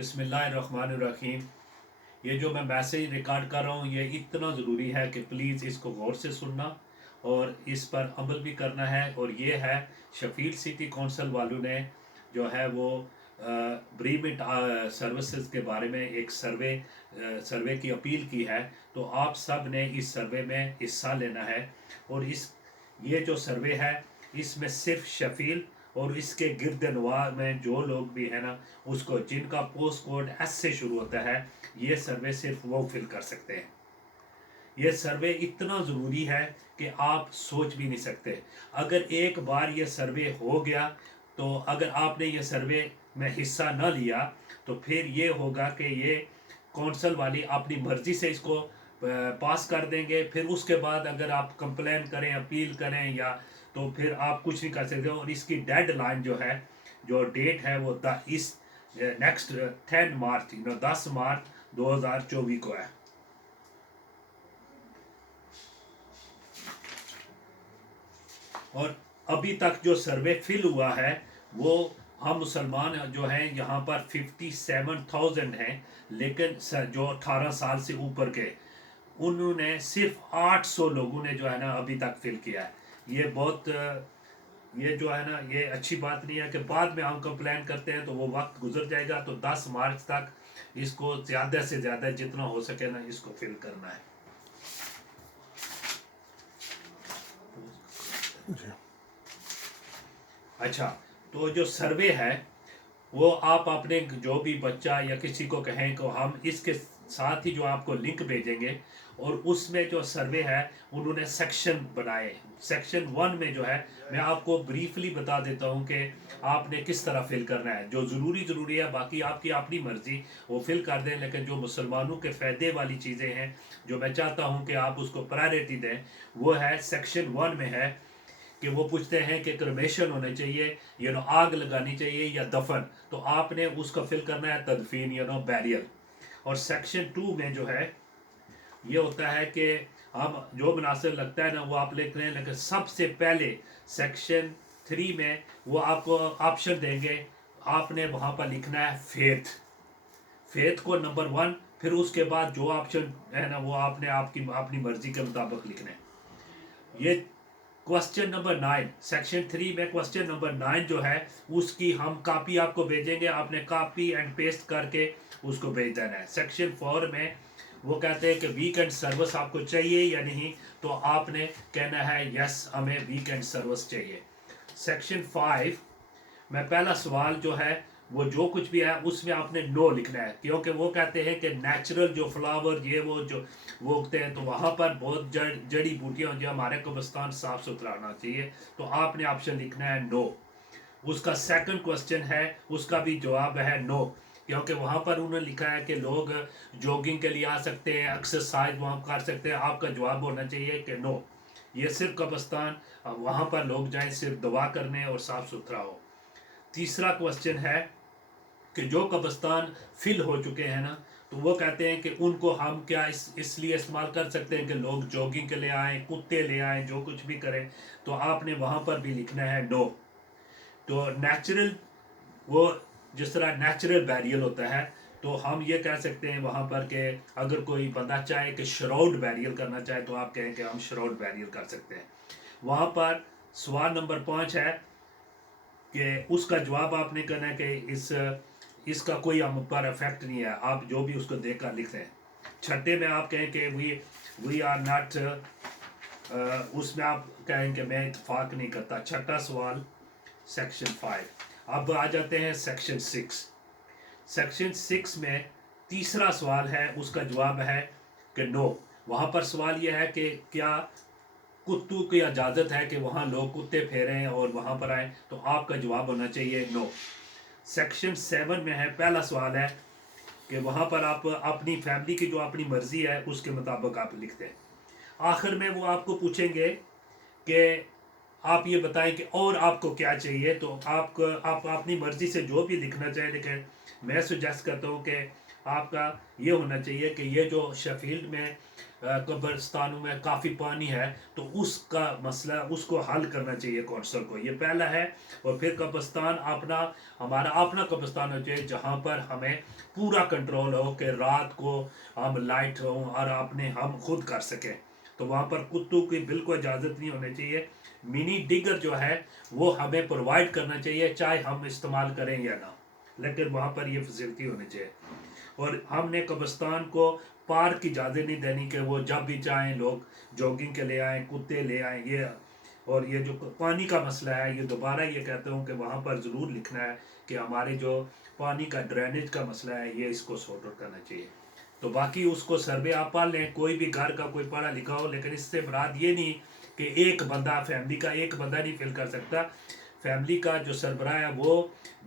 बिस्मिल्लाहिर्रहमानिर्रहीम। ये जो मैं मैसेज रिकॉर्ड कर रहा हूँ ये इतना ज़रूरी है कि प्लीज़ इसको गौर से सुनना और इस पर अमल भी करना है। और ये है शफील्ड सिटी कौंसिल वालों ने जो है वो ब्रीमिट सर्विसेज के बारे में एक सर्वे की अपील की है। तो आप सब ने इस सर्वे में हिस्सा लेना है। और ये जो सर्वे है इसमें सिर्फ शफील और इसके गिरदनवा में जो लोग भी है ना उसको जिनका पोस्ट कोड एस से शुरू होता है ये सर्वे सिर्फ वो फिल कर सकते हैं। ये सर्वे इतना ज़रूरी है कि आप सोच भी नहीं सकते। अगर एक बार ये सर्वे हो गया तो अगर आपने ये सर्वे में हिस्सा न लिया तो फिर ये होगा कि ये कौंसल वाली अपनी मर्ज़ी से इसको पास कर देंगे। फिर उसके बाद अगर आप कंप्लेन करें अपील करें या तो फिर आप कुछ नहीं कर सकते। और इसकी डेड लाइन जो है जो डेट है वो इस नेक्स्ट 10 मार्च 10 मार्च 2024 को है। और अभी तक जो सर्वे फिल हुआ है वो हम मुसलमान जो हैं यहाँ पर 57,000 हैं, लेकिन जो 18 साल से ऊपर के उन्होंने सिर्फ 800 लोगों ने जो है ना अभी तक फिल किया है। ये बहुत ये जो है ना ये अच्छी बात नहीं है कि बाद में हम कंप्लेन करते हैं तो वो वक्त गुजर जाएगा। तो 10 मार्च तक इसको ज़्यादा से ज़्यादा जितना हो सके ना इसको फिल करना है। अच्छा, तो जो सर्वे है वो आप अपने जो भी बच्चा या किसी को कहें कि हम इसके साथ ही जो आपको लिंक भेजेंगे और उसमें जो सर्वे है उन्होंने सेक्शन बनाए। सेक्शन 1 में जो है मैं आपको ब्रीफली बता देता हूँ कि आपने किस तरह फिल करना है। जो ज़रूरी है बाकी आपकी अपनी मर्ज़ी वो फिल कर दें, लेकिन जो मुसलमानों के फ़ायदे वाली चीज़ें हैं जो मैं चाहता हूँ कि आप उसको प्रायोरिटी दें वो है सेक्शन 1 में है कि वो पूछते हैं कि क्रमेशन होने चाहिए आग लगानी चाहिए या दफन। तो आपने उसका फिल करना है तदफीन बैरियल। और सेक्शन 2 में जो है ये होता है कि हम जो मुनासिब लगता है ना वो आप लिख रहे हैं, लेकिन सबसे पहले सेक्शन 3 में वो आपको ऑप्शन देंगे। आपने वहाँ पर लिखना है फेथ को नंबर 1, फिर उसके बाद जो ऑप्शन है ना वो आपने आपकी अपनी मर्जी के मुताबिक लिखना है। ये क्वेश्चन नंबर 9 सेक्शन 3 में क्वेश्चन नंबर 9 जो है उसकी हम कॉपी आपको भेजेंगे। आपने कॉपी एंड पेस्ट करके उसको भेज देना है। सेक्शन 4 में वो कहते हैं कि वीकेंड सर्विस आपको चाहिए या नहीं, तो आपने कहना है यस हमें वीकेंड सर्विस चाहिए। सेक्शन 5 में पहला सवाल जो है वो जो कुछ भी है उसमें आपने नो लिखना है, क्योंकि वो कहते हैं कि नेचुरल जो फ्लावर ये वो जो वो उगते हैं तो वहाँ पर बहुत जड़ी बूटियाँ जो हमारे कब्रिस्तान साफ़ सुथरा होना चाहिए। तो आपने ऑप्शन लिखना है नो। उसका सेकंड क्वेश्चन है उसका भी जवाब है नो, क्योंकि वहाँ पर उन्होंने लिखा है कि लोग जॉगिंग के लिए आ सकते हैं, एक्सरसाइज वहाँ कर सकते हैं। आपका जवाब होना चाहिए कि नो, ये सिर्फ कब्रिस्तान वहाँ पर लोग जाएं सिर्फ दुआ करने और साफ़ सुथरा हो। तीसरा क्वेश्चन है कि जो कब्रिस्तान फिल हो चुके हैं ना तो वो कहते हैं कि उनको हम क्या इसलिए इस्तेमाल कर सकते हैं कि लोग जॉगिंग के लिए आएँ, कुत्ते ले आएँ, जो कुछ भी करें। तो आपने वहाँ पर भी लिखना है नो। तो नेचुरल वो जिस तरह नेचुरल बैरियल होता है तो हम ये कह सकते हैं वहाँ पर कि अगर कोई बंदा चाहे कि श्राउड बैरियल करना चाहे तो आप कहें कि हम श्राउड बैरियल कर सकते हैं। वहाँ पर सवाल नंबर 5 है कि उसका जवाब आपने करना है कि इसका कोई हम पर इफेक्ट नहीं है, आप जो भी उसको देखकर लिखते हैं। छठे में आप कहें कि वी आर नॉट, उसमें आप कहें कि मैं इतफाक नहीं करता। छठा सवाल सेक्शन 5। अब आ जाते हैं सेक्शन 6। सेक्शन 6 में तीसरा सवाल है उसका जवाब है कि नो। वहाँ पर सवाल यह है कि क्या कुत्तों की इजाज़त है कि वहाँ लोग कुत्ते फेरें और वहाँ पर आए, तो आपका जवाब होना चाहिए नो। सेक्शन 7 में है पहला सवाल है कि वहाँ पर आप अपनी फैमिली की जो अपनी मर्ज़ी है उसके मुताबिक आप लिखते हैं। आखिर में वो आपको पूछेंगे कि आप ये बताएं कि और आपको क्या चाहिए। तो आप अपनी मर्ज़ी से जो भी लिखना चाहें, लेकिन मैं सुजेस्ट करता हूँ कि آپ کا یہ ہونا چاہیے کہ یہ جو شیفیلڈ میں قبرستانوں میں کافی پانی ہے تو اس کا مسئلہ اس کو حل کرنا چاہیے کونسل کو، یہ پہلا ہے۔ اور پھر قبرستان ہمارا اپنا قبرستان ہو چاہیے جہاں پر ہمیں پورا کنٹرول ہو کہ رات کو ہم لائٹ ہوں اور ہم خود کر سکیں، تو وہاں پر کتوں کی بالکل اجازت نہیں ہونی چاہیے۔ منی ڈگر جو ہے وہ ہمیں پرووائڈ کرنا چاہیے چاہے ہم استعمال کریں یا نہ، لیکن وہاں پر یہ فیسلٹی ہونی چاہیے۔ اور ہم نے قبرستان کو پارک کی اجازت نہیں دینی کہ وہ جب بھی چاہیں لوگ جوگنگ کے لے آئیں، کتے لے آئیں۔ اور یہ جو پانی کا مسئلہ ہے، یہ دوبارہ یہ کہتا ہوں کہ وہاں پر ضرور لکھنا ہے کہ ہمارے جو پانی کا ڈرینیج کا مسئلہ ہے یہ اس کو سارٹ آؤٹ کرنا چاہیے۔ تو باقی اس کو سروے آپ پڑھ لیں، کوئی بھی گھر کا کوئی پڑھا لکھا ہو، لیکن اس سے مراد یہ نہیں کہ ایک بندہ، فیملی کا ایک بندہ نہیں فل کر سکتا۔ فیملی کا جو سربراہ ہے وہ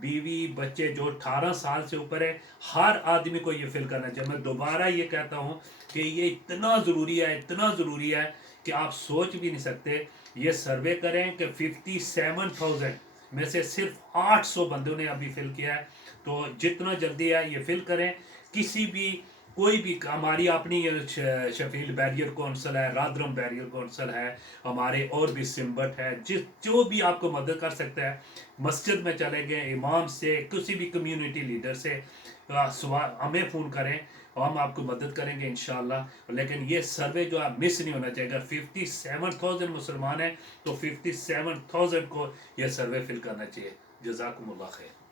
بیوی بچے جو 18 سال سے اوپر ہے، ہر آدمی کو یہ فل کرنا چاہیے۔ میں دوبارہ یہ کہتا ہوں کہ یہ اتنا ضروری ہے، اتنا ضروری ہے کہ آپ سوچ بھی نہیں سکتے۔ یہ سروے کریں کہ 57,000 میں سے صرف 800 بندوں نے ابھی فل کیا ہے، تو جتنا جلدی ہے یہ فل کریں۔ کسی بھی کوئی بھی ہماری اپنی شفیل بیریئر کونسل ہے، رادرم بیریئر کونسل ہے، ہمارے اور بھی سمبٹ ہے، جو بھی آپ کو مدد کر سکتا ہے، مسجد میں چلے گئے، امام سے، کسی بھی کمیونٹی لیڈر سے ہمیں فون کریں، ہم آپ کو مدد کریں گے انشاءاللہ۔ لیکن یہ سروے جو آپ مس نہیں ہونا چاہیے۔ اگر 57,000 مسلمان ہیں تو 57,000 کو یہ سروے فل کرنا چاہیے۔ جزاکم اللہ خیر۔